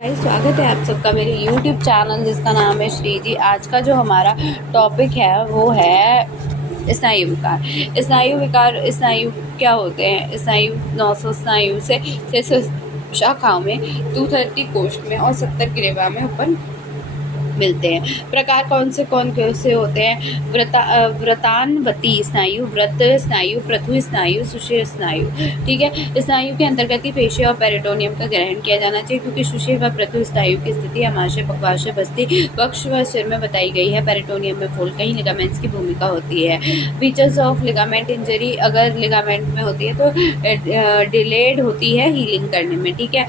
स्वागत है आप सबका मेरे YouTube चैनल जिसका नाम है श्री जी। आज का जो हमारा टॉपिक है वो है स्नायु विकार। स्नायु विकार, स्नायु क्या होते हैं? स्नायु 900 स्नायु से 600 शाखाओं में 230 कोष्ठ में और 70 ग्रीवा में उत्पन्न मिलते हैं। प्रकार कौन से होते हैं? व्रतानवती स्नायु, व्रत स्नायु, प्रथु स्नायु, सुषिर स्नायु। ठीक है, स्नायु के अंतर्गत ही पेशी और पेरिटोनियम का ग्रहण किया जाना चाहिए, क्योंकि सुषिर व प्रथु स्नायु की स्थिति आमाशय, पक्वाशय, बस्ती, वक्ष व सिर में बताई गई है। पेरिटोनियम में फोल्ड, कहीं लिगामेंट्स की भूमिका होती है। फीचर्स ऑफ लिगामेंट इंजरी, अगर लिगामेंट में होती है तो डिलेड होती है हीलिंग करने में। ठीक है,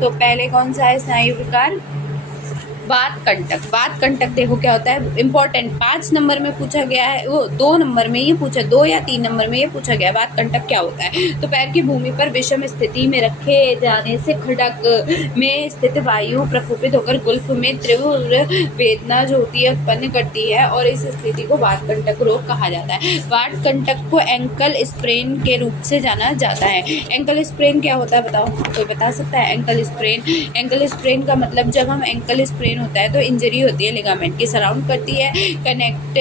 तो पहले कौन सा है स्नायु विकार? वात कंटक। वात कंटक देखो क्या होता है, इंपॉर्टेंट 5 नंबर में पूछा गया है, वो 2 नंबर में ये पूछा, 2 या 3 नंबर में ये पूछा गया। वात कंटक क्या होता है? तो पैर की भूमि पर विषम स्थिति में रखे जाने से खड़क में स्थित वायु प्रकोपित होकर गुल्फ में तीव्र वेदना जो होती है उत्पन्न करती है, और इस स्थिति को वात कंटक रोग कहा जाता है। वात कंटक को एंकल स्प्रेन के रूप से जाना जाता है। एंकल स्प्रेन क्या होता है बताओ, कोई बता सकता है? एंकल स्प्रेन, एंकल स्प्रेन का मतलब जब हम एंकल स्प्रेन होता है तो इंजरी होती है लिगामेंट की, सराउंड करती है, कनेक्ट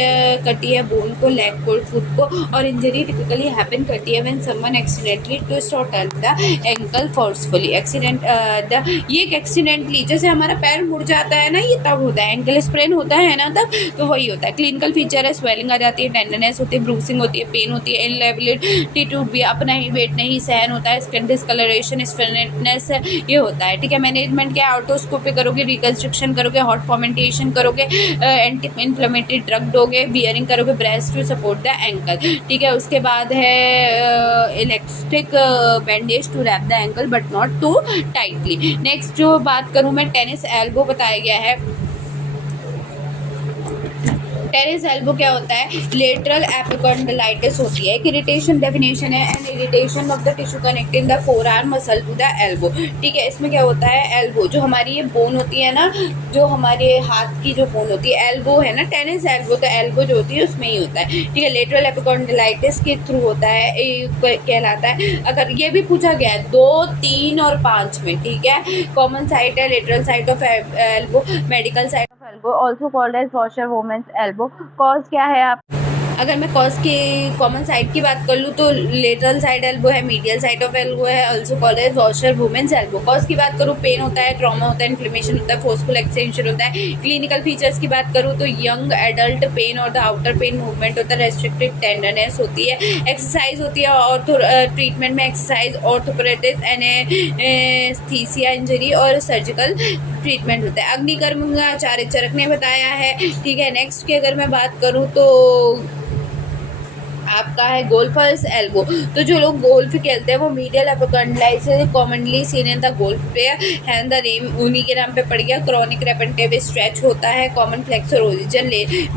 करती है बोन को, लेग को, फुट को, और इंजरी टिपिकली हैपन करती है व्हेन समवन एक्सीडेंटली ट्विस्ट और टर्न द एंकल फोर्सफुली। ये एक्सीडेंटली, जैसे हमारा पैर मुड़ जाता है ना, ये तब होता है, एंकल स्प्रेन होता है ना तब, तो वही होता है। क्लिनिकल फीचर है स्वेलिंग आ जाती है, टेंडरनेस होती है, ब्रूसिंग होती है, पेन होती है, इनएबिलिटी टू भी अपना ही वेट नहीं सहन होता है, स्किन डिस्कलरेशन, स्फिनेटनेस ये होता है। ठीक है, मैनेजमेंट क्या? ऑटोस्कोपी करोगे, रिकंस्ट्रक्शन करोगे, हॉट फॉर्मेंटेशन करोगे, एंटी इन्फ्लेमेटरी ड्रग दोगे, बियरिंग करोगे brace to support the ankle. ठीक है, उसके बाद है elastic bandage to wrap the ankle but not too tightly. Next जो बात करूं मैं, टेनिस एल्बो बताया गया है। टेनिस एल्बो क्या होता है? लेटरल एपिकॉन्डिलाइटिस होती है। एक इरिटेशन डेफिनेशन है, an irritation of the tissue connecting the forearm muscle to the elbow. ठीक है, इसमें क्या होता है? एल्बो जो हमारी ये बोन होती है ना, जो हमारे हाथ की जो बोन होती है, एल्बो है ना, टेनिस एल्बो, तो एल्बो जो होती है उसमें ही होता है। ठीक है, लेटरल एपिकॉन्डिलाइटिस के थ्रू होता है, कहलाता है। अगर ये भी पूछा गया है 2, 3 और 5 में, ठीक है, कॉमन साइट है lateral site of elbow, medical site elbow also called as washer woman's elbow। Cause क्या है? आप अगर मैं कॉज की कॉमन साइड की बात कर लूँ तो लेटरल साइड एल्बो है, मीडियल साइड ऑफ एल्बो है, also called as washer women's elbow. Cause की बात करूँ, पेन होता है, ट्रॉमा होता है, इन्फ्लेमेशन होता है, फोर्सफुल एक्सटेंशन होता है। क्लिनिकल फीचर्स की बात करूँ तो यंग एडल्ट पेन और द आउटर पेन मूवमेंट होता है, रेस्ट्रिक्टेड टेंडरनेस होती है, एक्सरसाइज होती है, और ट्रीटमेंट में एक्सरसाइज, ऑर्थोपेडिक्स, एनेस्थीसिया, इंजरी और सर्जिकल ट्रीटमेंट होता है। अग्निकर्म आचार्य चरक ने बताया है। ठीक है, नेक्स्ट की अगर मैं बात करूँ तो आपका है गोल्फर्स एल्बो। तो जो लोग गोल्फ खेलते हैं वो medial epicondylitis commonly seen in the golf player है, द नेम उन्हीं के नाम पे पड़ गया। क्रॉनिक रेपेंटिव स्ट्रेच होता है, common flexor origin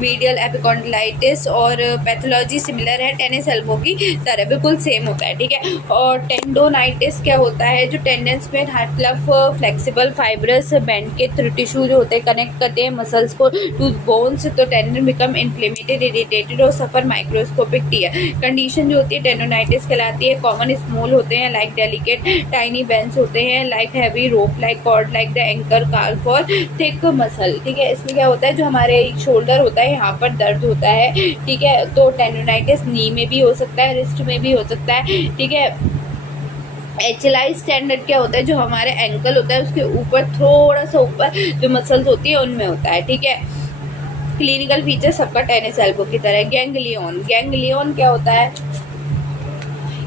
medial epicondylitis, और पैथोलॉजी सिमिलर है टेनिस एल्बो की तरह, बिल्कुल सेम होता है। ठीक है, और टेंडोनाइटिस क्या होता है? जो टेंडेंस में फ्लफ फ्लेक्सिबल फाइब्रस बैंड के टिश्यू जो होते हैं कनेक्ट करते हैं मसल्स को टू बोन्स, तो टेंडन बिकम इन्फ्लेमेटेड, इरिटेटेड और सफर माइक्रोस्कोपिक कंडीशन जो होती है टेंडोनाइटिस कहलाती है। कॉमन स्मॉल होते हैं, लाइक डेलिकेट टाइनी बेंस होते हैं, like heavy rope, like cord, like the anchor calf और थिक मसल। ठीक है, इसमें क्या होता है? जो हमारे शोल्डर होता है यहाँ पर दर्द होता है। ठीक है, तो टेंडोनाइटिस नी में भी हो सकता है, रिस्ट में भी हो सकता है। ठीक है, HLI स्टैंडर्ड क्या होता है? जो हमारे एंकल होता है उसके ऊपर थोड़ा सा ऊपर जो मसल्स होती है उनमें होता है। ठीक है, क्लिनिकल फीचर सबका टेनिस एल्बो की तरह। गैंग्लियन, गैंग्लियन क्या होता है?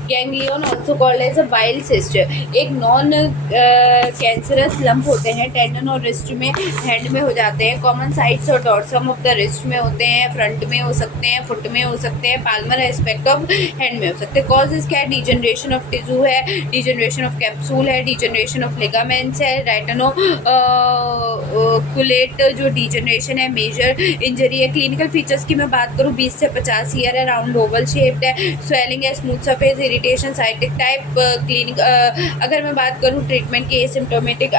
Ganglion also called as a bible cyst, एक नॉन कैंसरस लंप होते हैं, टेंडन और रिस्ट में, हैंड में हो जाते हैं। कॉमन साइट्स और डॉर्सम ऑफ द रिस्ट में होते हैं, फ्रंट में हो सकते हैं, फुट में हो सकते हैं, पाल्मर एस्पेक्ट ऑफ हैंड में हो सकते हैं। कॉजेज क्या है? डिजनरेशन ऑफ टिश्यू है, डिजनरेशन ऑफ कैप्सूल है, डिजनरेशन ऑफ लिगामेंट्स है, राइटनो कुलेट जो डिजनरेशन है, मेजर इंजरी है। क्लिनिकल फीचर्स की मैं बात करूँ 20 से 50 ईयर है, राउंड ओवल शेप्ड है, स्वेलिंग है, smooth surface, irritation, sciatic type. Clinic अगर मैं बात करूँ ट्रीटमेंट की, asymptomatic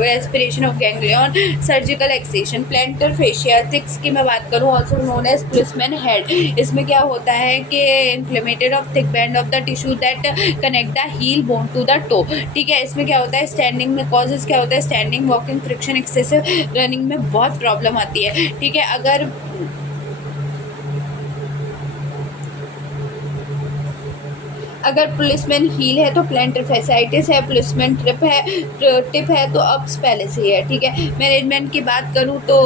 aspiration of ganglion, surgical excision, plantar fasciitis की मैं बात करूँ also known as policeman head. इसमें क्या होता है कि inflamed of thick band of the tissue that connect the heel bone to the toe. ठीक है, इसमें क्या होता है स्टैंडिंग में कॉजेज क्या होता है, standing, walking, friction, excessive running में बहुत प्रॉब्लम आती है। ठीक है, अगर पुलिसमैन हील है तो प्लेंटर फैसाइटिस है, पुलिसमैन टिप है तो अप्स पहले से ही है। ठीक है, मैनेजमेंट की बात करूँ तो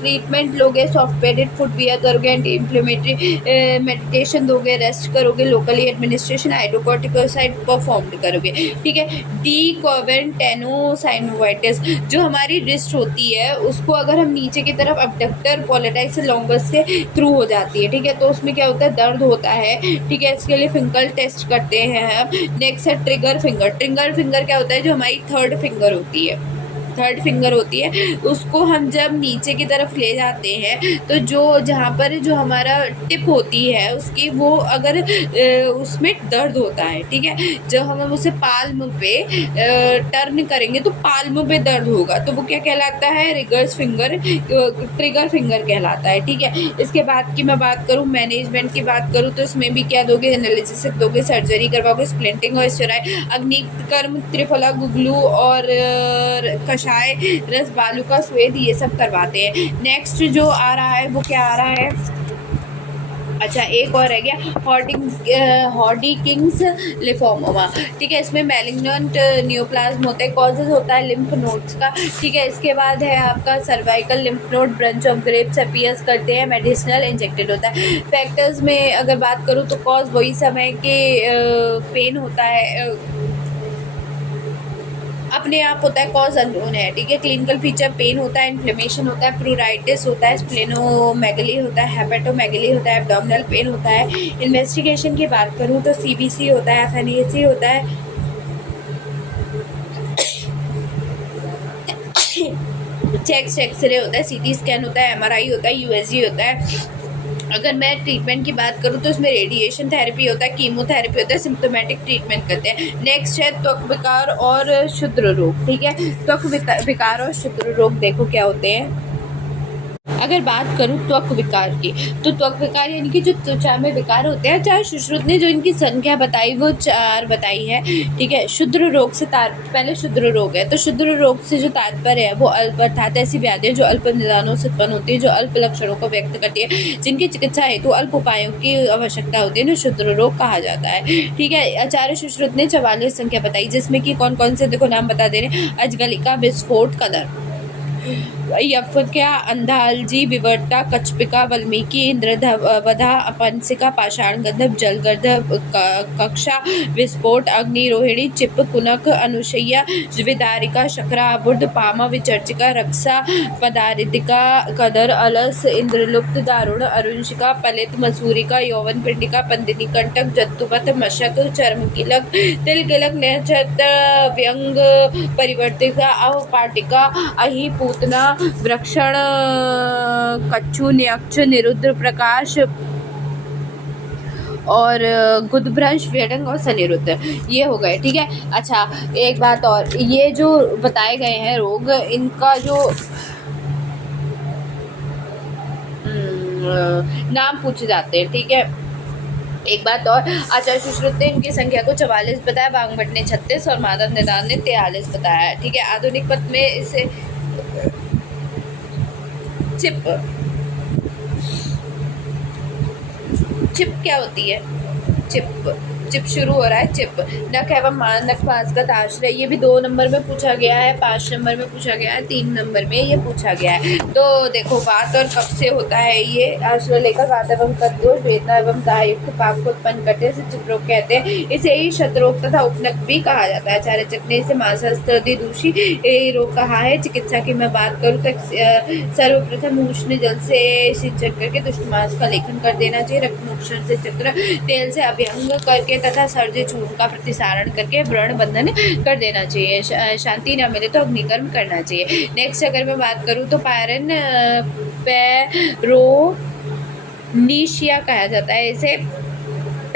ट्रीटमेंट लोगे, सॉफ्ट पेडेड फुटवियर करोगे, एंटी इन्फ्लेमेटरी मेडिकेशन दोगे, रेस्ट करोगे, लोकली एडमिनिस्ट्रेशन हाइड्रोकोर्टिकोसाइड परफॉर्म करोगे। ठीक है, डीकोवेंटेनोसाइनोवाइटिस जो हमारी रिस्ट होती है उसको अगर हम नीचे की तरफ अबडक्टर पॉलिटाइस लॉन्गस के थ्रू हो जाती है। ठीक है, तो उसमें क्या होता है दर्द होता है। ठीक है, इसके लिए फिंगर टेस्ट करते हैं। नेक्स्ट है ट्रिगर फिंगर। ट्रिगर फिंगर क्या होता है, जो हमारी थर्ड फिंगर होती है उसको हम जब नीचे की तरफ ले जाते हैं तो जहाँ पर जो हमारा टिप होती है उसकी वो अगर उसमें दर्द होता है। ठीक है, जब हम उसे पाल्म पे टर्न करेंगे तो पाल्म पे दर्द होगा, तो वो क्या कहलाता है, ट्रिगर फिंगर कहलाता है। ठीक है, इसके बाद की मैं बात करूँ मैनेजमेंट की बात करूँ तो इसमें भी क्या दोगे, एनालिसिस दोगे, सर्जरी करवाओगे, स्प्लिंटिंग और स्टेराइड, अग्निकर्म, त्रिफला, गुगलू और कषाय रस, बालू का स्वेद, ये सब करवाते हैं। नेक्स्ट जो आ रहा है वो क्या आ रहा है, अच्छा एक और रह गया हॉडकिंस लिम्फोमा। ठीक है, इसमें मैलिग्नेंट न्यूप्लाज्म होता है, कॉजेज होता है लिम्फ नोड्स का। ठीक है, इसके बाद है आपका cervical lymph node, brunch of grapes appears करते हैं, मेडिसिनल इंजेक्टेड होता है। फैक्टर्स में अगर बात करूँ तो कॉज वही समय के पेन होता है, अपने आप होता है, कॉज अननोन है। ठीक है, क्लिनिकल फीचर पेन होता है, इन्फ्लेमेशन होता है, प्रूराइटिस होता है, स्प्लेनोमेगली होता है, हेपेटोमेगली होता है, एब्डोमिनल पेन होता है। इन्वेस्टिगेशन की बात करूँ तो सीबीसी होता है, एफएनएसी होता है, चेस्ट एक्सरे होता है, सीटी स्कैन होता है, एमआरआई होता है, यूएसजी होता है। अगर मैं ट्रीटमेंट की बात करूँ तो इसमें रेडिएशन थेरेपी होता है, कीमोथेरेपी होता है, सिम्प्टोमेटिक ट्रीटमेंट करते हैं। नेक्स्ट है त्वक विकार और क्षुद्र रोग। ठीक है, त्वक विकार और क्षुद्र रोग देखो क्या होते हैं। अगर बात करूँ त्वक विकार की तो त्वक विकार यानी कि जो त्वचा में विकार होते हैं, चाहे सुश्रुत ने जो इनकी संख्या बताई वो 4 बताई है। ठीक है, क्षुद्र रोग से पहले क्षुद्र रोग है, तो क्षुद्र रोग से जो तात्पर्य है वो अल्प अर्थात ऐसी व्याधियाँ जो अल्प निदानों से उत्पन्न होती है, जो अल्प लक्षणों को व्यक्त करती है, जिनकी चिकित्सा हेतु अल्प उपायों की आवश्यकता होती है, ना क्षुद्र रोग कहा जाता है। ठीक है, आचार्य सुश्रुत ने 44 संख्या बताई, जिसमें कि कौन कौन से देखो नाम बता दे रहे हैं, अजगलिका, विस्फोट, कदर, यफक्या, अंधालजी, विवर्ता, कच्छपिका, वाल्मीकि, इंद्रवधा, अपंसिका, पाषाण गंधब, जलगर्धब, कक्षा, विस्फोट, अग्नि, रोहिणी, चिप, कुनक, अनुशय्या, विदारिका, शकरा, बुर्द, पामा, विचर्चिका, रक्षा, पदारिका, कदर, अलस, इंद्रलुप्त, दारुण, अरुंशिका, पलित, मसूरिका, यौवन पिंडिका, पंदिनी, कंटक, जत्तुवत, मशक, चर्मकिलक, तिलकिलक, नक्षत्र, व्यंग, परिवर्तिका, अवपाटिका, अहि, पूतना, वृक्षण, कच्छु, न्यक्ष, निरुद्र, प्रकाश और गुदभ्रंश, व्यडंग और सनिरुद्ध, ये हो गए। ठीक है, अच्छा एक बात और, ये जो बताए गए हैं रोग, इनका जो नाम पूछे जाते हैं। ठीक है, एक बात और, आचार्य सुश्रुत ने इनकी संख्या को 44 बताया, बागभट्ट ने 36 और माधव निदान ने 43 बताया। ठीक है, आधुनिक मत में इसे चिप क्या होती है, चिप शुरू हो रहा है, चिप, नख एवं नख मांसगत आश्रय, ये भी 2 नंबर में पूछा गया है, 5 नंबर में पूछा गया है, 3 नंबर में ये पूछा गया है। तो देखो वात और कफ से होता है ये आश्रय लेकर, वात एवं कफ दोष, वेदना एवं दाहयुक्त पाप को उत्पन्न करते हैं, इसे चिप रोग कहते हैं। इसे ही शतरोग तथा उपनक भी कहा जाता है। आचार्य चक ने इसे मांसहस्त्रादि दूषी रोग कहा है। चिकित्सा की मैं बात करूँ तो सर्वप्रथम उष्ण जल से सिंचन करके दुष्ट मांस का लेखन कर देना चाहिए, रक्तमोक्षण से चक्र तेल से अभ्यंग करके तथा सर्ज चूर्ण का प्रतिसारण करके व्रण बंधन कर देना चाहिए। शांति न मिले तो अग्निकर्म करना चाहिए। नेक्स्ट अगर मैं बात करूँ तो पायरन पैरोनीशिया कहा जाता है इसे।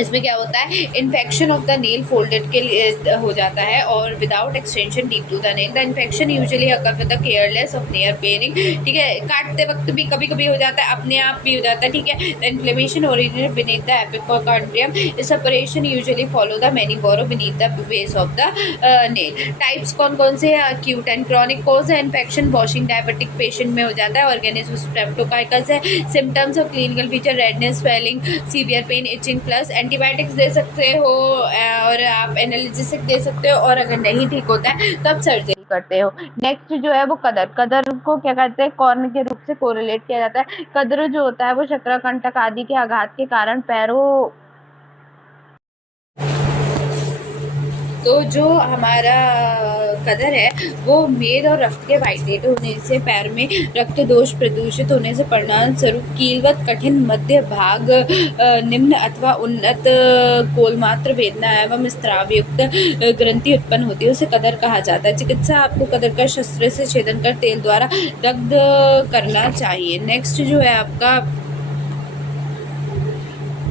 इसमें क्या होता है, infection of the nail folded के लिए हो जाता है और without extension deep to the nail. The infection usually occur with the careless of nail paring, ठीक है, काटते वक्त भी कभी कभी हो जाता है, अपने आप भी हो जाता है, ठीक है। The inflammation originate beneath the eponychium, इस operation usually follow the many burrow beneath the base of the nail. Types कौन कौन से हैं, अक्यूट एंड क्रॉनिक कोज है इन्फेक्शन, वॉशिंग डायबिटिक पेशेंट में हो जाता है, ऑर्गेनिज्म स्ट्रेप्टोकाइकस है, symptoms of clinical feature redness, swelling, severe pain, itching, plus antibiotics दे सकते हो और आप एनालिसिस दे सकते हो, और अगर नहीं ठीक होता है तो आप सर्जरी करते हो। नेक्स्ट जो है वो कदर, कदर को क्या कहते हैं, कॉर्न के रूप से कोरिलेट किया जाता है। कदर जो होता है वो शक्राकंटक आदि के आघात के कारण पैरों, तो जो हमारा कदर है वो मेद और रक्त के वाइटेट होने से, पैर में रक्त दोष प्रदूषित होने से परिणाम स्वरूप कीलवत कठिन मध्य भाग निम्न अथवा उन्नत कोलमात्र वेदना एवं स्त्रावयुक्त ग्रंथि उत्पन्न होती है, उसे कदर कहा जाता है। चिकित्सा आपको कदर का शस्त्र से छेदन कर तेल द्वारा दग्ध करना चाहिए। नेक्स्ट जो है आपका,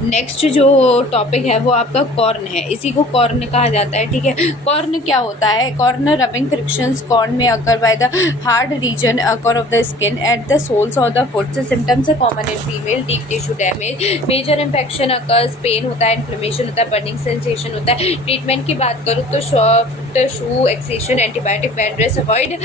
नेक्स्ट जो टॉपिक है वो आपका कॉर्न है, इसी को कॉर्न कहा जाता है, ठीक है। कॉर्न क्या होता है, कॉर्न रबिंग फ्रिक्शंस कॉर्न में occur by the hard region occur of the skin at the soles of the foot, symptoms है common in female, deep tissue damage, major infection occurs, pain होता है, inflammation होता है, burning sensation होता है। Treatment की बात करूँ तो soft shoe excision, antibiotic, bed rest, avoid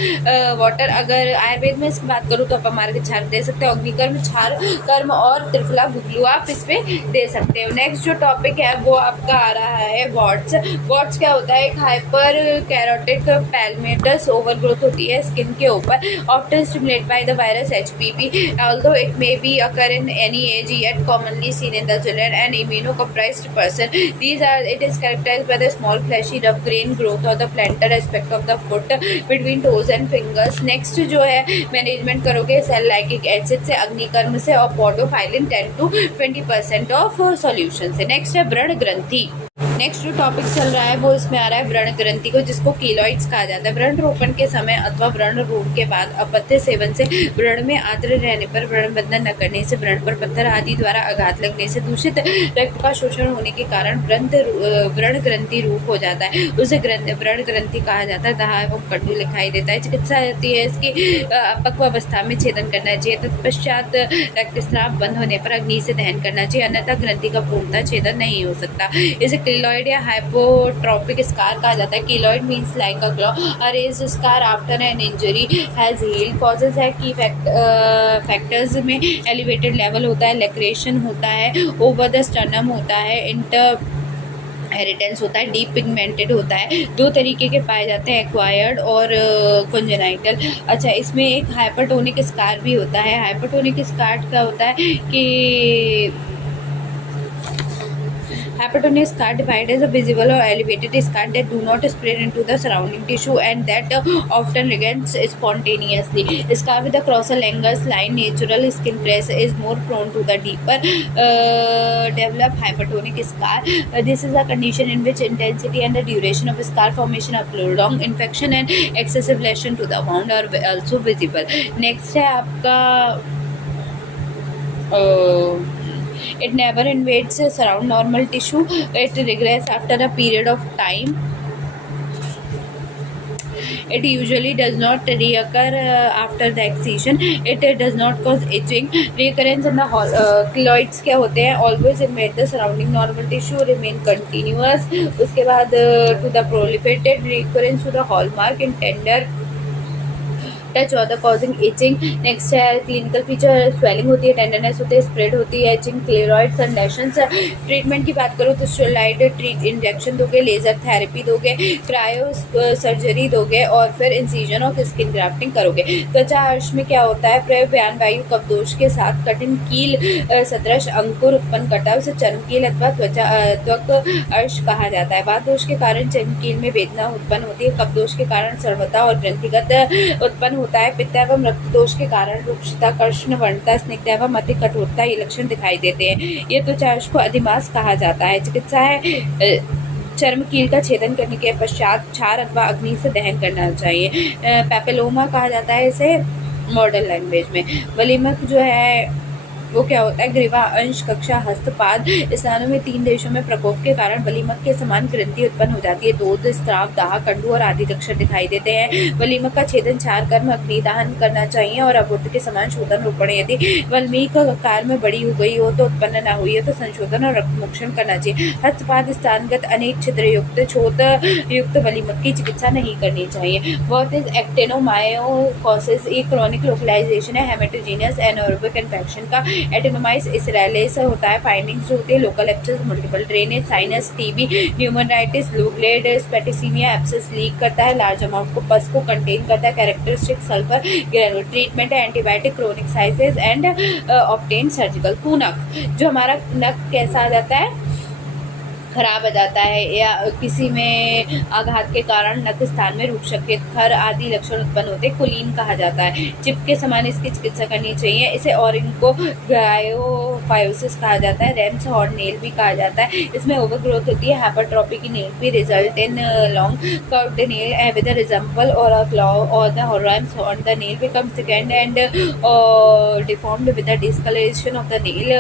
water. अगर आयुर्वेद में इसकी बात करूँ तो आप हमारे छाल दे सकते हैं, अग्निकर्म, छाल कर्म और त्रिफला गुगलू आप इसमें दे सकते हो। नेक्स्ट जो टॉपिक है वो आपका आ रहा है वॉट्स। वॉट्स क्या होता है, एक हाइपर कैरोटिक पैल्मेटस ओवरग्रोथ होती है स्किन के ऊपर, often stimulate by the virus HPV, although it may be occur in any age, yet commonly seen in the children and immunocompromised person. It is characterized by the small fleshy rough grain growth or the plantar aspect of the foot between toes and fingers. Next जो है management करोगे cell लाइकिक acid से, अग्निकर्म से और पॉडोफाइलिन 10 to 20% of solution से। Next है व्रण ग्रंथि। Next जो टॉपिक चल रहा है वो इसमें आ रहा है व्रण ग्रंथि को, जिसको कीलॉइड्स कहा जाता है। व्रण रोपण के समय अथवा व्रण रोग के बाद अपत्य सेवन से, व्रण में आर्द्र रहने पर, व्रण बंधन न करने से, व्रण पर पत्थर आदि द्वारा आघात लगने से, दूषित रक्त का शोषण होने के कारण व्रण ग्रंथि रूप हो जाता है, उसे व्रण ग्रंथि कहा जाता है। दाह एवं कटु दिखाई देता है। चिकित्सा होती है इसकी अपक्व अवस्था में छेदन करना चाहिए, तत्पश्चात रक्तस्राव बंद होने पर अग्नि से दहन करना चाहिए, अन्यथा ग्रंथि का पूर्णतः छेदन नहीं हो सकता। इसे कीलॉइड या हाइपोट्रोपिक स्कार कहा जाता है। Keloid means like a claw, a raised scar after an injury has healed. Causes है की फैक्टर्स में एलिवेटेड लेवल होता है, लेक्रेशन होता है, ओवर द स्टर्नम होता है, इंटर हेरिटेंस होता है, डीप पिगमेंटेड होता है। दो तरीके के पाए जाते हैं, एक्वायर्ड और कंजेनाइटल। अच्छा, इसमें एक हाइपरटोनिक स्कार भी होता है। हाइपरटोनिक स्कार क्या होता है कि hypertonic scar divided as a visible or elevated scar that do not spread into the surrounding tissue and that often regains spontaneously. Scar with a crosser-Langer's line natural skin press is more prone to the deeper developed hypertonic scar. This is a condition in which intensity and the duration of scar formation are prolonged. Infection and excessive lesion to the wound are also visible. Next है आपका it never invades surround normal tissue. It regress after a period of time. It usually does not reoccur after the excision. It does not cause itching. Recurrence in the keloids क्या होते हैं, always invade the surrounding normal tissue, remain continuous. उसके बाद to the proliferated recurrence to the hallmark in tender touch और the causing etching. Next है clinical feature, swelling होती है, tenderness होती है, स्प्रेड होती है, इचिंग, क्लेरॉइड्स एंड लेशंस। ट्रीटमेंट की बात करूँ तो स्टेरॉइड इंजेक्शन दोगे, लेजर थेरेपी दोगे, क्रायो सर्जरी दोगे और फिर इंसिजन और स्किन ग्राफ्टिंग करोगे। त्वचा अर्श में क्या होता है, प्रव्यान वायु कपदोष के साथ कठिन कील सदृश अंकुर उत्पन्न करता है, उसे चर्मकील अथवा त्वक अर्श कहा जाता है। वात दोष के कारण चर्मकील में वेदना उत्पन्न होती है, कपदोष के कारण सर्वता और ग्रंथिगत उत्पन्न होता है। पित्त एवं रक्त दोष के कारण रुक्षता, कर्षण, वर्णता, स्निग्धता एवं अति कठोरता ये लक्षण दिखाई देते हैं। ये त्वचा अर्श को अधिमास कहा जाता है। चिकित्सा है चर्म कील का छेदन करने के पश्चात क्षार अथवा अग्नि से दहन करना चाहिए। पेपिलोमा कहा जाता है इसे मॉडर्न लैंग्वेज में। वलीमक जो है वो क्या होता है, ग्रीवा, अंश, कक्षा, हस्तपाद स्थानों में 3 देशों में प्रकोप के कारण वलीमक के समान ग्रंथि उत्पन्न हो जाती है। दूध, स्राव, दाह, कंडू और आदि लक्षण दिखाई देते हैं। वलीमक का छेदन 4 कर्म अग्निदान करना चाहिए और अबुर्द के समान शोधन रोपण, यदि वल्मीक आकार में बड़ी हो गई हो तो उत्पन्न न हुई है तो संशोधन और रक्तमोक्षण करना चाहिए। हस्तपाद स्थानगत अनेक छिद्र युक्त छोत युक्त वलीमक की चिकित्सा नहीं करनी चाहिए। What is actinomycosis? एक क्रोनिक लोकलाइजेशन है हेमेटोजेनियस एनारोबिक इन्फेक्शन का। एटेनोमाइस इसराइलिस होता है। फाइंडिंग्स होती है local abscess, multiple drainage, sinus, TB, pneumonitis, low grade septicemia, abscess leak करता है, लार्ज अमाउंट को पस को कंटेन करता है। Characteristic sulphur granule. ट्रीटमेंट है एंटीबायोटिक, क्रोनिक साइसिस एंड ऑब्टेन सर्जिकल। पूनक, जो हमारा नक कैसा आ जाता है, खराब हो जाता है या किसी में आघात के कारण नक स्थान में रूप शक्य खर आदि लक्षण उत्पन्न होते हैं, कुलीन कहा जाता है। चिप के समान इसकी चिकित्सा करनी चाहिए। इसे ऑरिंको गायोफायोसिस कहा जाता है। रेम्स हॉर्न नेल भी कहा जाता है। इसमें ओवरग्रोथ होती है। हाइपरट्रॉपी की नेल भी result in long curved nail with a resemble और अ क्लॉ और the Rhames horn the nail become thickened and deformed with the discoloration of the nail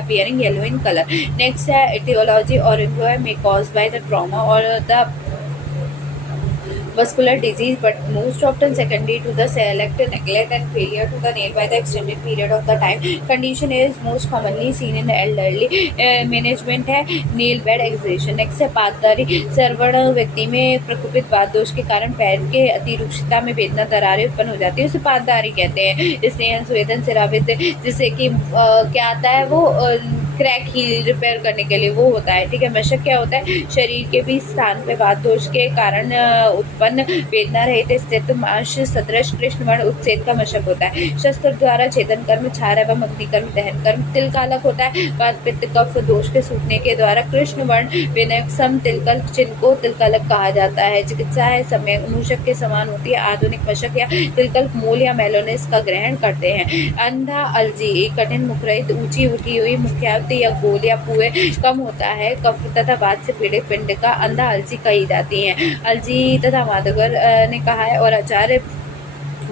appearing yellow in color. Next है etiology, oringo may caused by the trauma or the vascular disease, but most often secondary to the selective neglect and failure to the nail by the extended period of the time. Condition is most commonly seen in the elderly. Management है nail bed excision. Next है पाददारी, सर्वण व्यक्ति में प्रकोपित वात दोष के कारण पैर के अतिरुक्षता में वेदना, दरारें उत्पन्न हो जाती है, उसे पाददारी कहते हैं। स्नेहन, स्वेदन, सिरावित, जिससे कि क्या आता है वो क्रैक हील रिपेयर करने के लिए वो होता है। ठीक है। मशक क्या होता है, शरीर के भी स्थान पे वात दोष के कारण उत्पन्न वेदना रहित स्थित मांस सदृश कृष्णवर्ण उत्सेद का मशक होता है। शस्त्र द्वारा छेदन कर्म, क्षार एवं अग्निकर्म, दहन कर्म। तिलकालक होता है वात पित्त कफ दोष के सूखने के द्वारा कृष्णवर्ण विनयसम तिलकल चिन्ह को तिलकालक कहा जाता है। चिकित्सा है समय मूषक के समान होती है। आधुनिक मशक या तिलकल मूल या मेलोनिस का ग्रहण करते हैं। अंधा अलजी, एक कठिन मुख रहित ऊंची उठी हुई मुख्यावती या गोल या पुए कम होता है। कफ तथा वात से पीड़ित पिंड का अंधा अलजी कही जाती है। अलजी तथा माधवगर ने कहा है और आचार्य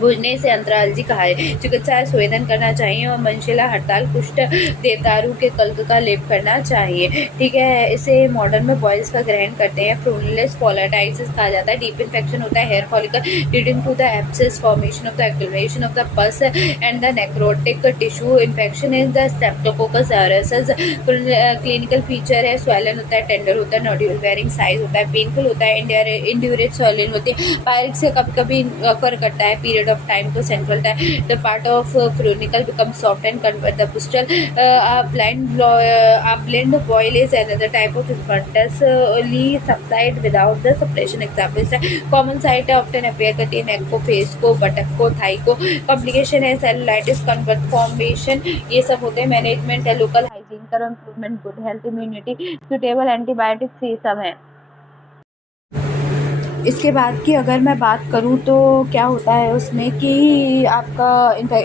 भुजने से अंतरालजी कहा है। चिकित्सा है स्वेदन करना चाहिए और मनशिला, हड़ताल, कुष्ठ, देवदारू के कल्क का लेप करना चाहिए। ठीक है। इसे मॉडर्न में बॉयल्स का ग्रहण करते हैं। फ्रूनलेस पॉलिटाइसिस कहा जाता है। डीप इन्फेक्शन होता है hair follicle leading to the abscess, formation of the activation of the pus and the necrotic tissue. Infection is the streptococcus aureus. Clinical feature है स्वेलन होता है, टेंडर होता है, नोड्यूल बेरिंग साइज होता है, painful होता है, इंड्यूरेट स्वेलन होती है, पायरिक से कभी कभी अकर करता है, period of time to central time. The part of furunicle becomes soft and convert the pustule. A blend boil is another type of infantilely subside without the suppression. Examples है common site often appear करती है neck को, face को, बटक को, thigh को। Complication है cellulitis, convert formation, ये सब होते हैं। Management है local hygiene करो, improvement good health, immunity, suitable antibiotics, ये सब है। इसके बाद की अगर मैं बात करूँ तो क्या होता है उसमें कि आपका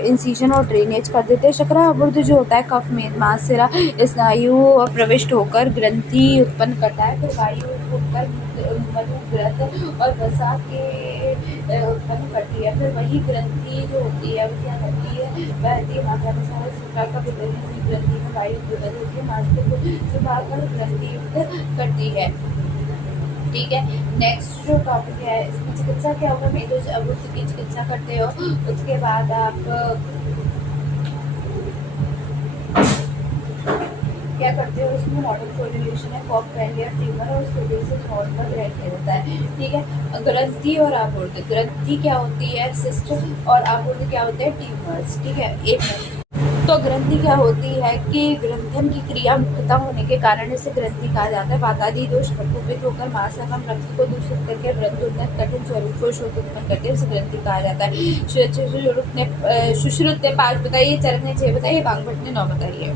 इंसिजन और ड्रेनेज कर देते हैं। शकरा अबुर्द जो होता है कफ में मांसशिरा स्नायु प्रविष्ट होकर ग्रंथि उत्पन्न करता है। फिर वायु होकर मधुग्रंथ और वसा के उत्पन्न करती है। फिर वही ग्रंथि जो होती है वो क्या करती है, बहती मात्रा में सारा शुक्र का वितरण ग्रंथि में वायु वितरण होती है, मांस को सुखाकर ग्रंथि युक्त करती है। ठीक है। नेक्स्ट जो टॉपिक है इसकी चिकित्सा क्या होगा, मेदोज अबुर्द की चिकित्सा करते हो। उसके बाद आप क्या करते हो, उसमें मॉडल फॉर्मुलेशन है कॉप फेलियर ट्यूमर और सोडियम नॉट का ग्रहण किया जाता है। ठीक है। ग्रंथि और आबुर्द, ग्रंथि क्या होती है सिस्ट और आबुर्द क्या होते हैं ट्यूमर्स। ठीक है। एक तो ग्रंथि क्या होती है कि ग्रंथन की क्रिया मुख्यतः होने के कारण इसे ग्रंथि कहा जाता है। वातादि दोष प्रकोपित होकर मांस एवं रक्त को दूषित करके व्रत उन्नत कठिन स्वरूप को शोध उत्पन्न करते हैं, उसे ग्रंथि कहा जाता है। सुश्रुत ने 5 बताइए, चरक ने 6 बताइए, बागभट ने 9 बताइए।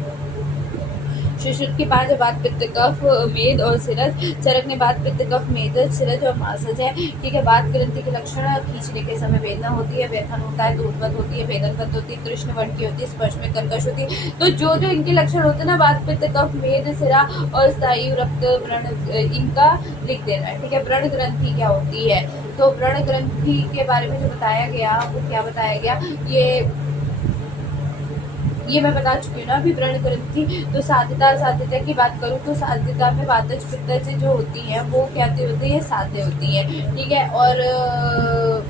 सुश्रुत के 5 बात पित्त कफ मेद और सिरज, चरक ने बात पित्त कफ मेद सिरज और मासज है। ठीक है। बात ग्रंथि के लक्षण, खींचने के समय वेदना होती है, व्यथन होता है, दूधवत होती है, वेदनवत होती है, कृष्ण वर्ण की होती है, स्पर्श में कर्कश होती है। तो जो जो इनके लक्षण होते हैं ना, बात पित्त कफ मेद सिरा और स्थायु रक्त व्रण, इनका लिख देना है। ठीक है। व्रण ग्रंथि क्या होती है, तो व्रण ग्रंथि के बारे में जो बताया गया वो क्या बताया गया, ये मैं बता चुकी हूँ ना अभी व्रण ग्रंथि। तो साध्यता की बात करूँ तो साध्यता में वातज पित्तज जो होती है वो क्या होती है, साध्य होती है, ठीक है। और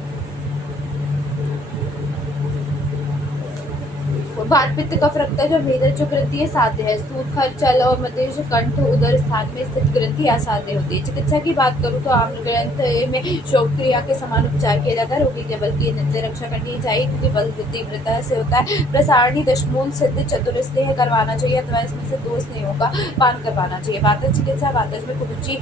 वात पित्त कफ रक्त जो भेदक जो ग्रंथि है साध्य है। स्थूल खर चल और मध्यज कंठ उदर स्थान में स्थित ग्रंथि असाध्य होती है। चिकित्सा की बात करूँ तो आम्ल ग्रंथ में शोक क्रिया के समान उपचार किया जाता है। रोगी के बल की नित्य रक्षा करनी चाहिए क्योंकि बल तीव्रता से होता है। प्रसारणी दशमूल सिद्ध चतुर स्नेह करवाना चाहिए अथवा इसमें से 2 स्नेहों का पान करवाना चाहिए। वातज चिकित्सा, वातज में कुडुची,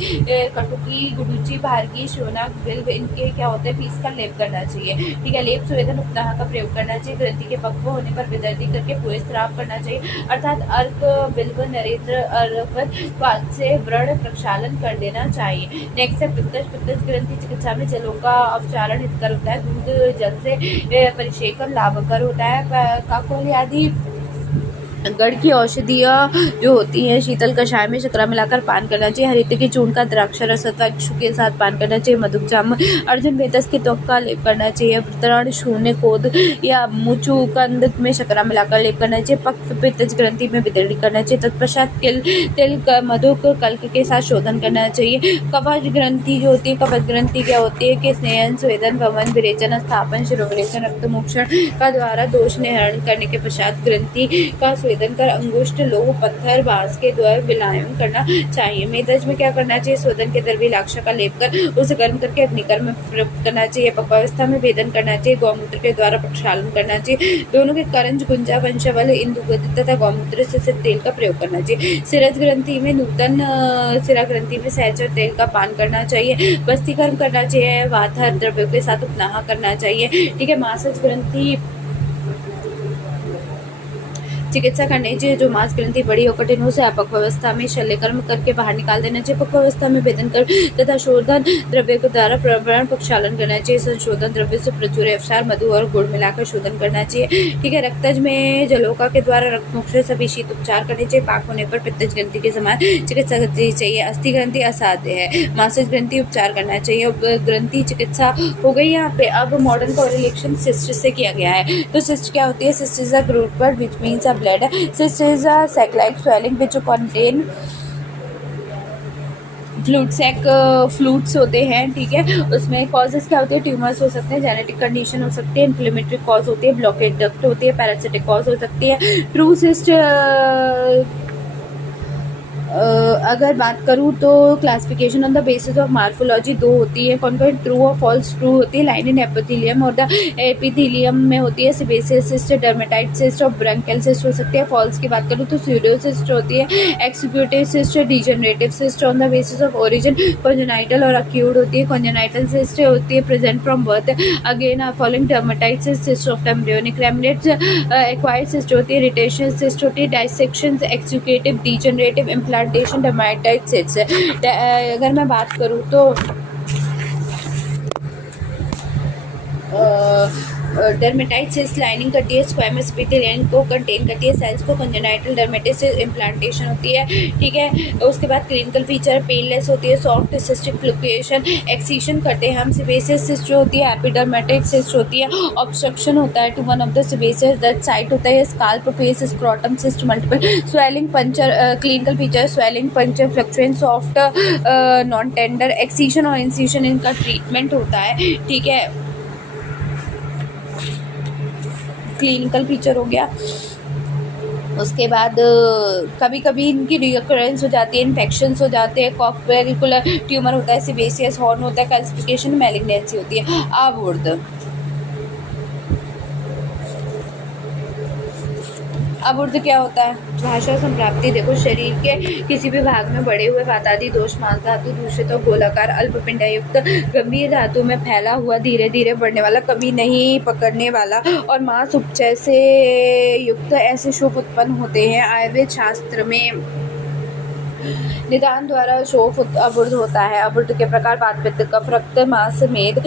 कटुकी, गुडुची, भारगी, शोनक, बिल्व इनके क्या होते हैं फीस का लेप करना चाहिए, ठीक है। लेप सुवेदन उपनाह का प्रयोग करना चाहिए। ग्रंथि के पक्व होने पर विदर्दी करके पूरे स्राव करना चाहिए अर्थात अर्क बिल्व नरेंद्र अर्क से व्रण प्रक्षालन कर देना चाहिए। नेक्स्ट है पित्तज। पित्तज ग्रंथि चिकित्सा में जलों का अवचारण हितकर होता है। दूध जल से परिषेकन लाभकर होता है। काकोल आदि गढ़ की औषधियाँ जो होती हैं शीतल कषाय में शक्कर मिलाकर पान करना चाहिए। हरित के चूर्ण का द्राक्ष रस अथवा इक्षु के साथ पान करना चाहिए। मधुक जाम अर्जुन बेतस के त्वक का लेप करना चाहिए। तरण शून्य कोद या मुचुकंद में शक्कर मिलाकर लेप करना चाहिए। पक्ष पित्तज ग्रंथि में वितरणी करना चाहिए। तत्पश्चात तिल मधुक कल्क के साथ शोधन करना चाहिए। कवच ग्रंथि जो होती है, कवच ग्रंथि क्या होती है कि स्नेहन स्वेदन वमन विरेचन स्थापन शिरोविरेचन रक्त मोक्षण का द्वारा दोष निहरण करने के पश्चात ग्रंथि का स्वेदन कर अंगुष्ठ लोह पत्थर बांस के द्वारा विलायन करना चाहिए। मेदज में क्या करना चाहिए, स्वेदन के द्रव्य लाक्षा का लेप कर उसे गर्म करके अग्निकर्म में प्रयुक्त करना चाहिए। पक्वावस्था में भेदन करना चाहिए। गौमूत्र के द्वारा प्रक्षालन करना चाहिए। दोनों के करंज गुंजा वंशावल इंदुगत तथा गौमूत्र से तेल का प्रयोग करना चाहिए। सिरज ग्रंथि में नूतन सिरा ग्रंथि में सहचर तेल का पान करना चाहिए। बस्तीकर्म करना चाहिए। वातर द्रव्यों के साथ उपनाह करना चाहिए, ठीक है। मासज ग्रंथि चिकित्सा करनी चाहिए। जो मांस ग्रंथि बड़ी और कठिन हो से अपक्वावस्था में शल्यकर्म करके बाहर निकाल देना चाहिए। पक्वावस्था में भेदन कर तथा शोधन द्रव्य के द्वारा व्रण प्रक्षालन करना चाहिए। संशोधन द्रव्य से प्रचुर अवसार मधु और गुड़ मिलाकर शोधन करना चाहिए, ठीक है। रक्तज में जलोका के द्वारा रक्त मोक्ष सभी शीत उपचार करने चाहिए। पाक होने पर पित्तज ग्रंथि के समान चिकित्सा करनी चाहिए। अस्थि ग्रंथि असाध्य है। मासज ग्रंथि उपचार करना चाहिए। अब ग्रंथि चिकित्सा हो गई यहाँ पे। अब मॉडर्न कोरिलेशन सिस्ट से किया गया है। तो सिस्ट क्या होती है, cyst is a group which means a blood. Cyst is a sac-like swelling which contain flutes होते हैं, ठीक है। उसमें कॉजेस क्या होते हैं, ट्यूमर्स हो सकते हैं, जेनेटिक कंडीशन हो सकती है, इन्फ्लेमेटरी कॉज होती है, ब्लॉकेड डक्ट होती है, पैरासिटिक कॉज हो सकती है। ट्रू सिस्ट अगर बात करूँ तो classification on the basis of morphology 2 होती है। कौन कौन, ट्रू और फॉल्स। ट्रू होती है लाइन इन एपिथेलियम और द एपिथेलियम में होती है सेबेसियस सिस्ट, डर्मेटाइट सिस्ट और ब्रंकियल सिस्ट हो सकती है। फॉल्स की बात करूँ तो स्यूडोसिस्ट होती है, executive cyst, degenerative cyst on the basis of origin congenital और अक्यूट होती है। कॉन्जेनाइटल सिस्ट होती है present from birth again following dermoid cyst of embryonic remnants. Acquired cyst होती है, रिटेशन सिस्ट होती है, dissection, executive, degenerative, implantation, dermoid cyst. अगर मैं बात करूँ तो डर्मेटाइट सिस्ट लाइनिंग करती है स्क्वैमस एपिथेलियम को कंटेन करती है सेल्स को। कंजेनाइटल डर्मेटिस इम्प्लांटेशन होती है, ठीक है। उसके बाद क्लिनिकल फीचर पेनलेस होती है, सॉफ्ट सिस्टिक फ्लक्चुएशन, एक्सीशन करते हैं हम। सेबेसियस सिस्ट जो होती है, एपिडर्मेटिक सिस्ट होती है, ऑब्स्ट्रक्शन होता है to one of the sebaceous that site होता है scalp, face, scrotum, cyst, multiple swelling, puncture. Clinical feature swelling, puncture, fluctuation, soft, non tender, excision और इंसीशन इनका ट्रीटमेंट होता है, ठीक है। क्लिनिकल फीचर हो गया। उसके बाद कभी कभी इनकी रिकरेंस हो जाती है, इन्फेक्शंस हो जाते हैं, कॉक्वेरिकुलर ट्यूमर होता है, सेबेसियस हॉर्न होता है, कैल्सिफिकेशन, मैलिग्नेंसी होती है। अबुर्द क्या होता है, भाषा संप्राप्ति। देखो, शरीर के किसी भी भाग में बड़े हुए वातादि दोष, मांस धातु दूषित और गोलाकार अल्पपिंड युक्त गंभीर धातु में फैला हुआ, धीरे धीरे बढ़ने वाला, कभी नहीं पकड़ने वाला और मांस उपचय से युक्त ऐसे शोफ उत्पन्न होते हैं। आयुर्वेद शास्त्र में निदान द्वारा शोफ अबुर्द होता है। अबुर्द के प्रकार वात, पित्त, कफ, रक्त, मांस, मेद,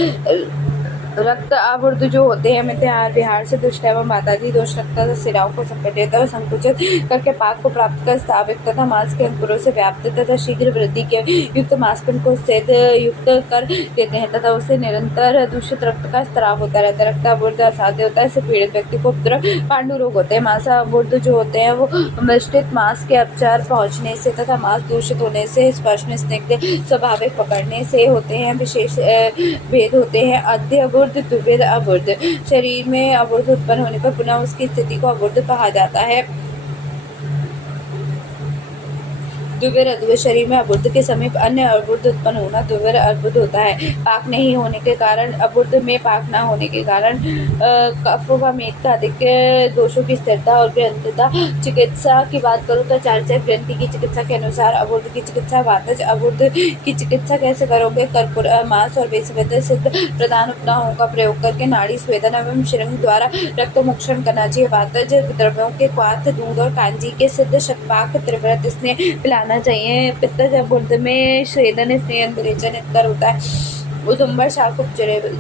रक्त आवर्त जो होते हैं मिथ्याहार विहार से दुष्ट एवं माताजी दोष रक्त सिराओं को संकटित और संकुचित करके पाक को प्राप्त कर स्थापित तथा मांस के अंकुरों से व्याप्त तथा शीघ्र वृद्धि के युक्त मांसपिंड को स्थित युक्त कर देते हैं तथा उससे निरंतर दूषित रक्त का स्त्राव होता रहता है। रक्त आवर्त असाध्य होता है, इससे पीड़ित व्यक्ति को उपद्रव पांडु रोग होते हैं। मांस आवर्त जो होते हैं वो मिश्रित मांस के अपचार पहुँचने से तथा मांस दूषित होने से स्पर्श में स्निग्ध स्वाभाविक पकड़ने से होते हैं। विशेष भेद होते हैं आद्य आवर्त द्विविध आवर्त। शरीर में आवर्त उत्पन्न होने पर पुनः उसकी स्थिति को आवर्त कहा जाता है। द्विविध अद्वैत शरीर में आवर्त के समीप अन्य आवर्त उत्पन्न होना द्विविध आवर्त होता है। पाक नहीं होने के कारण आवर्त में पाक न होने के कारण कफ व मेद का अधिक दोषों की स्थिरता और ग्रंथता। चिकित्सा की बात करूँ तो चार्चर ग्रंथि की चिकित्सा के अनुसार आवर्त की चिकित्सा वातज आवर्त की चिकित्सा कैसे करोगे? कर्पूर मांस और बेसवेद सिद्ध प्रधान उपनाओं का प्रयोग करके नाड़ी स्वेदन एवं श्रृंग द्वारा रक्त मोक्षण करना चाहिए। वातज द्रव्यों के क्वाथ दूध और कांजी के सिद्ध शतपाक त्रिव्रत स्नेह पिलाना चाहिए। पित्तज आवर्त में स्वेदन स्नेह अंतरेचन इतर होता है। उदुम्बर शाक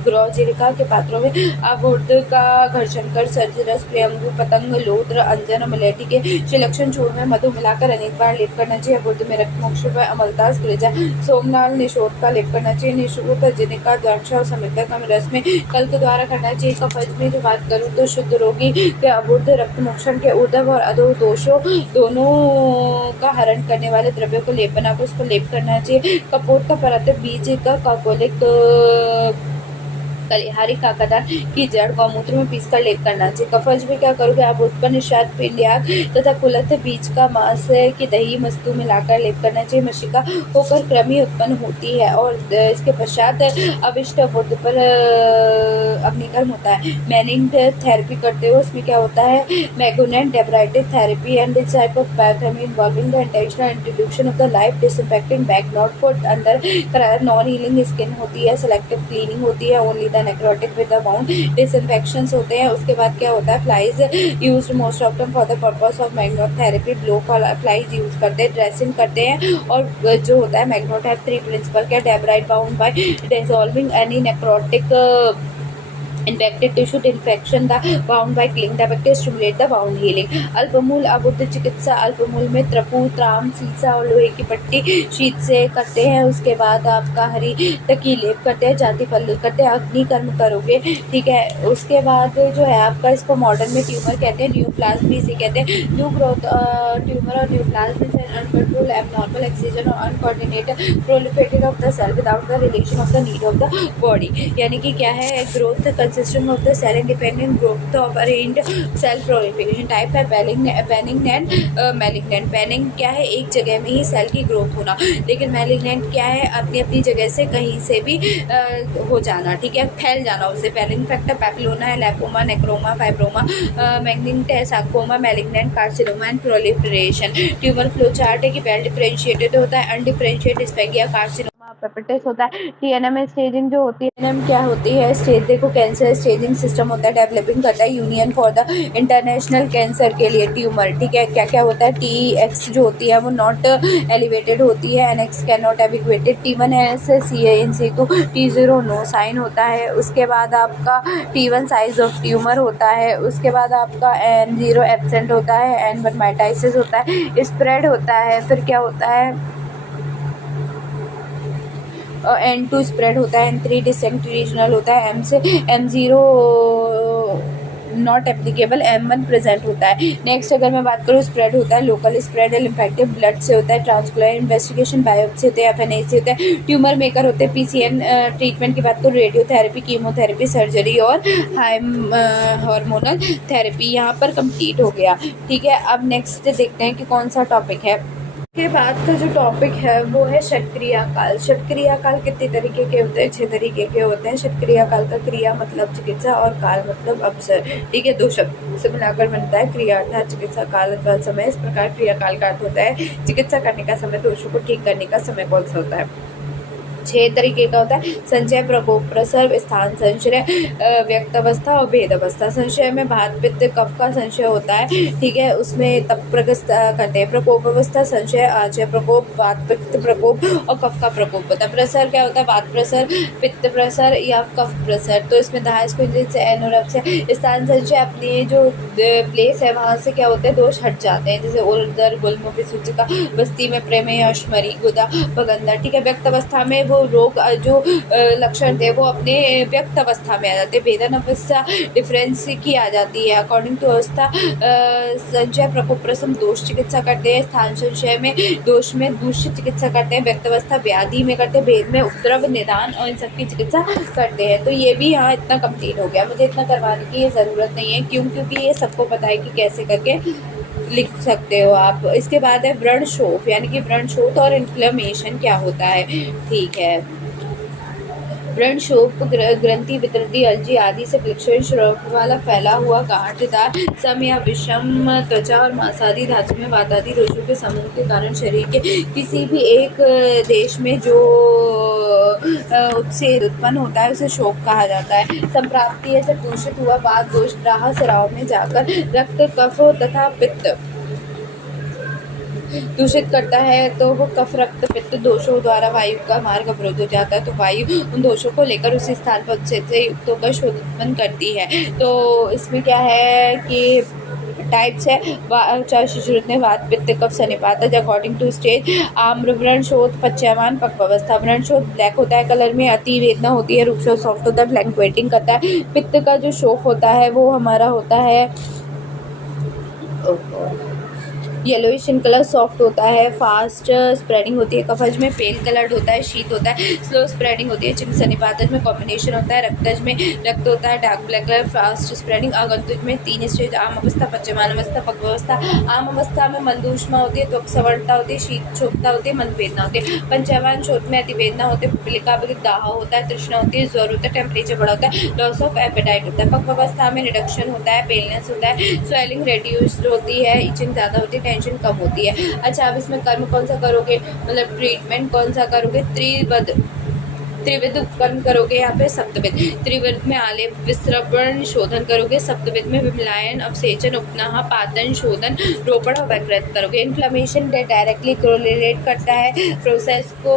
ग्रोजिरिका के पात्रों में आवर्त का घर्षण कर सर्जरस प्रियंगु पतंग लोद्र अंजन मलेटी के शिलक्षण चूर्ण में मधु मिलाकर अनेक बार लेप करना चाहिए। आवर्त में रक्त मोक्ष पर अमलतास गिरिजा सोमनाल निशोध का लेप करना चाहिए। निशोध जिनिका द्राक्षा और समिता का रस में कल्क द्वारा करना चाहिए। कफज में जो बात करूँ तो शुद्ध रोगी के आवर्त रक्त मोक्षण के ऊर्ध्व और अधो दोषों दोनों का हरण करने वाले द्रव्यों को लेप बनाकर उसको लेप करना चाहिए। कपोत का परत बीज का काकोलिक कलिहारी काकदार की जड़ गौमूत्र में पीसकर लेप करना चाहिए। कफज में क्या करोगे आप? उत्पन्न शाद पिंडियाग तथा कुलथ बीज का मांस की दही मस्तू मिलाकर लेप करना चाहिए। मशिका होकर क्रमी उत्पन्न होती है और इसके पश्चात अविष्ट आवर्त पर अग्निकर्म होता है। मैनिंग थेरेपी करते हुए उसमें क्या होता है? Maggot debridement therapy and this type of biotherapy involving the intentional introduction of the life disinfecting bag not for अंदर नॉन हीलिंग स्किन होती है। सेलेक्टिव क्लीनिंग होती है। Only the necrotic with the bound disinfections होते हैं। उसके बाद क्या होता है? Flies used most of for the purpose of magnet therapy. Blow flies use करते हैं, ड्रेसिंग करते हैं। और जो होता है मैग्नेट हैव 3 प्रिंसिपल क्या? Debride bound by dissolving any necrotic infected tissue infection the wound by killing the bacteria stimulate the wound healing। अल्पमूल आवर्त चिकित्सा अल्पमूल में त्रपु त्राम सीसा और लोहे की पट्टी शीत से करते हैं। उसके बाद आपका हरी तकी लेप करते हैं, जाति फल करते हैं, अग्नि कर्म करोगे, ठीक है। उसके बाद जो है आपका इसको मॉडर्न में ट्यूमर कहते हैं, न्यूप्लाज्म भी इसे कहते हैं। न्यू ग्रोथ ट्यूमर और neoplasm is an uncontrolled abnormal excision और uncoordinated proliferation of the cell without the relation of the need of the body. यानी कि क्या है? Growth consisting of the cell independent growth of arranged cell proliferation type है benign and malignant। benign क्या है? एक जगह में ही सेल की ग्रोथ होना, लेकिन malignant क्या है? अपनी अपनी जगह से कहीं से भी हो जाना, ठीक है, फैल जाना उसे। बेलिंग फैक्टर पैपिलोमा है, लैपोमा, नेक्रोमा, फाइब्रोमा, मैग्निंट है, sarcoma, malignant, carcinoma and proliferation. Tumour flow chart है कि वेल डिफरेंशिएटेड होता है, अनडिफरेंशिएटेड स्पेगिया कार्सिनोमा पेपिटिस होता है। टीएनएम स्टेजिंग जो होती है, टीएनएम क्या होती है? स्टेज देखो, कैंसर स्टेजिंग सिस्टम होता है, डेवलपिंग करता है union for the international cancer के लिए ट्यूमर, ठीक है। क्या क्या होता है? टी एक्स जो होती है वो नॉट एलिवेटेड होती है, एनएक्स कैन नॉट एविक्वेटेड, टी1 S C N C two, टी0 नो साइन होता है। उसके बाद आपका टी1 साइज ऑफ ट्यूमर होता है। उसके बाद आपका N0 एब्सेंट होता है, N1 माइटाइसिस होता है, स्प्रेड होता है। फिर क्या होता है? N2 स्प्रेड होता है, N3 डिसेंट रीजनल होता है, M0 not applicable, M1 present होता है। नेक्स्ट अगर मैं बात करूँ, स्प्रेड होता है, लोकल स्प्रेड लिम्फेटिव ब्लड से होता है, ट्रांसक्युलर इन्वेस्टिगेशन बायोप्सी होते हैं, FNA से होता है, ट्यूमर मेकर होते हैं। PCN ट्रीटमेंट की बात करूँ, रेडियोथेरेपी, कीमोथेरेपी, सर्जरी और हार्मोनल थेरेपी यहाँ पर कंप्लीट हो गया, ठीक है। अब नेक्स्ट देखते हैं कि कौन सा टॉपिक है। के बाद का जो टॉपिक है वो है षटक्रिया काल। षटक्रिया काल कितने तरीके के होते हैं? 6 तरीके के होते हैं। षटक्रिया काल का क्रिया मतलब चिकित्सा और काल मतलब अवसर, ठीक है, 2 शब्द से मिलाकर बनता है। क्रिया अर्थात चिकित्सा, काल अथवा समय। इस प्रकार क्रिया काल का अर्थ होता है चिकित्सा करने का समय, दोषों को ठीक करने का समय कौन सा होता है। छह तरीके का होता है संचय, प्रकोप, प्रसर, स्थान संचय, व्यक्त अवस्था और भेद अवस्था। संचय में वात पित्त कफ का संचय होता है, ठीक है, उसमें तप प्रगस्त करते हैं। प्रकोप अवस्था संचय, आचय प्रकोप, वात पित्त प्रकोप और कफ का प्रकोप होता है। प्रसर क्या होता है? वात प्रसर, पित्त प्रसर या कफ प्रसर। तो इसमें दाह से एन और से स्थान संचय, अपने जो प्लेस है वहाँ से क्या होते हैं, दोष हट जाते हैं, जैसे उदर, गुल्म, विसूचिका, बस्ती में प्रेमेय, अश्मरी, गुदा, भगंदर, ठीक है। व्यक्त अवस्था में वो रोग जो लक्षण थे वो अपने व्यक्त अवस्था में आ जाते हैं। भेदन अवस्था डिफरेंस की आ जाती है अकॉर्डिंग टू अवस्था। संचय, प्रकोप, प्रसम दोष चिकित्सा करते हैं। स्थान संचय में दोष में दूषित चिकित्सा करते हैं। व्यक्त अवस्था व्याधि में करते हैं। भेद में उपद्रव, निदान और इन सबकी चिकित्सा करते हैं। तो ये भी यहाँ इतना कंप्लीट हो गया, मुझे इतना करवाने की ये ज़रूरत नहीं है, क्योंकि ये सबको पता है कि कैसे करके लिख सकते हो आप। इसके बाद है व्रण शोथ, यानी कि व्रण शोथ और इन्फ्लेमेशन क्या होता है, ठीक है। व्रण शोथ ग्रंथि, वितृति, अलजी आदि से विलक्षण स्वरूप वाला फैला हुआ गांठदार सम या विषम त्वचा और मांसादी धातु में वातादि दोषों के समूह के कारण शरीर के किसी भी एक देश में जो उत्सेद उत्पन्न होता है उसे शोक कहा जाता है। संप्राप्ति है जब दूषित हुआ वात दोष ग्राह स्राव में जाकर रक्त, कफ तथा पित्त दूषित करता है, तो वो कफ, रक्त, पित्त दोषों द्वारा वायु का मार्ग अवरुद्ध हो जाता है। तो वायु उन दोषों को लेकर उसी स्थान पर उत्सेद से युक्त होकर शोथ उत्पन्न करती है। तो इसमें क्या है कि टाइप्स है, चाहे शिशुरुत में वात, पित्त, कफ, सन्निपात अकॉर्डिंग टू स्टेज। आम्र व्रण शोथ, पच्यमान, पक्वावस्था। व्रण शोथ ब्लैक होता है कलर में, अति वेदना होती है, रूक्ष और सॉफ्ट होता है, फ्लैंक्वेटिंग करता है। पित्त का जो शोफ होता है वो हमारा होता है येलोइश इन कलर, सॉफ्ट होता है, फास्ट स्प्रेडिंग होती है। कफज में पेल कलर्ड होता है, शीत होता है, स्लो स्प्रेडिंग होती है। चिन्ह सन्निपातज में कॉम्बिनेशन होता है। रक्तज में रक्त होता है, dark black colour, fast spreading. आगंतुक में 3 स्टेज, आम अवस्था, पच्यमान अवस्था, पक्वावस्था। आम अवस्था में मंदूष्मा होती है, त्वक सवर्णता होती है, शीत शोकता होती है, मंद वेदना होती है। पंचमान शोथ में अतिवेदना होती है, पिलिका दाह होता है, तृष्णा होती है, ज्वर होता है, टेम्परेचर बढ़ा होता है, लॉस ऑफ एपेटाइट होता है। पक्वावस्था में रिडक्शन होता है, पेलनेस होता है, स्वेलिंग रेड्यूस्ड होती है, इचिंग ज़्यादा होती है, टेंशन कम होती है। अच्छा, अब इसमें कर्म कौन सा करोगे, मतलब ट्रीटमेंट कौन सा करोगे? त्रिविध कर्म करोगे, यहाँ पे सप्तविध। त्रिविध में आलेप, विसर्पण, शोधन करोगे। सप्तविध में विमलायन, अवसेचन, उपनाह, पातन, शोधन, रोपण और वैकृत करोगे। इन्फ्लेमेशन डायरेक्टली कोरिलेट करता है प्रोसेस को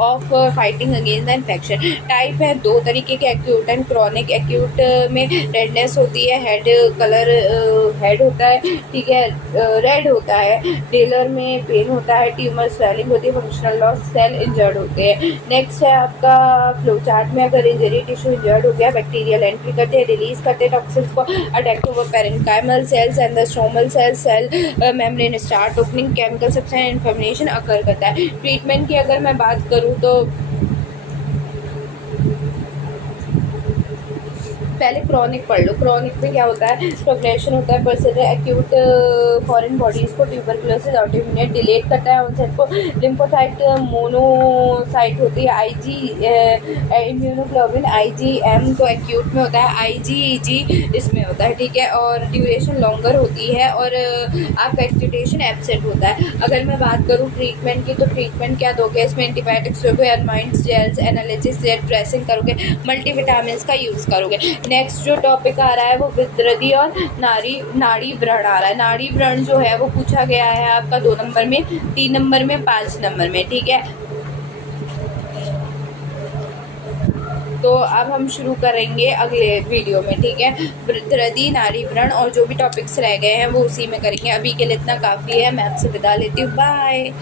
of fighting against the infection. Type है 2 तरीके के, एक्यूट एंड क्रॉनिक। एक्यूट में रेडनेस होती है, हेड कलर हेड होता है, ठीक है, रेड होता है। डेलर में पेन होता है, ट्यूमर, स्वेलिंग होती है, फंक्शनल लॉस, सेल इंजर्ड होते हैं। नेक्स्ट है आपका फ्लो चार्ट में, अगर इंजरी टिश्यू इंजर्ड हो गया, बैक्टीरियल एंट्री करते हैं, रिलीज करते हैं टॉक्सिन्स को, अटैक टू वो parenchymal cells and the stromal cell, cell membrane start opening, chemical substance information occur करता है। ट्रीटमेंट की अगर मैं बात करूँ तो पहले क्रॉनिक पढ़ लो। क्रॉनिक में क्या होता है, प्रोग्रेशन होता है, परसेंट एक्यूट फॉरेन बॉडीज को ट्यूबरकुलोसिस, ऑटोइम्यून डिलेट करता है ऑनसेट को। लिम्फोसाइट मोनोसाइट होती है, आईजी इम्यूनोग्लोबिन आईजीएम तो एक्यूट में होता है, आईजीईजी इसमें होता है, ठीक है, और ड्यूरेशन लॉन्गर होती है और आपका एक्सक्यूटेशन एब्सेंट होता है। अगर मैं बात करूँ ट्रीटमेंट की, तो ट्रीटमेंट क्या दोगे इसमें? एंटीबायोटिक्स दोगे, एलमाइंस जेल्स, एनालिसिस जेल, ड्रेसिंग करोगे, मल्टीविटामिन का यूज़ करोगे। नेक्स्ट जो टॉपिक आ रहा है वो वितृति और नाड़ी व्रण आ रहा है। नाड़ी व्रण जो है वो पूछा गया है आपका 2 नंबर में, 3 नंबर में, 5 नंबर में, ठीक है। तो अब हम शुरू करेंगे अगले वीडियो में, ठीक है। वितृति, नाड़ी व्रण और जो भी टॉपिक्स रह गए हैं वो उसी में करेंगे। अभी के लिए इतना काफ़ी है, मैं आपसे विदा लेती हूँ, बाय।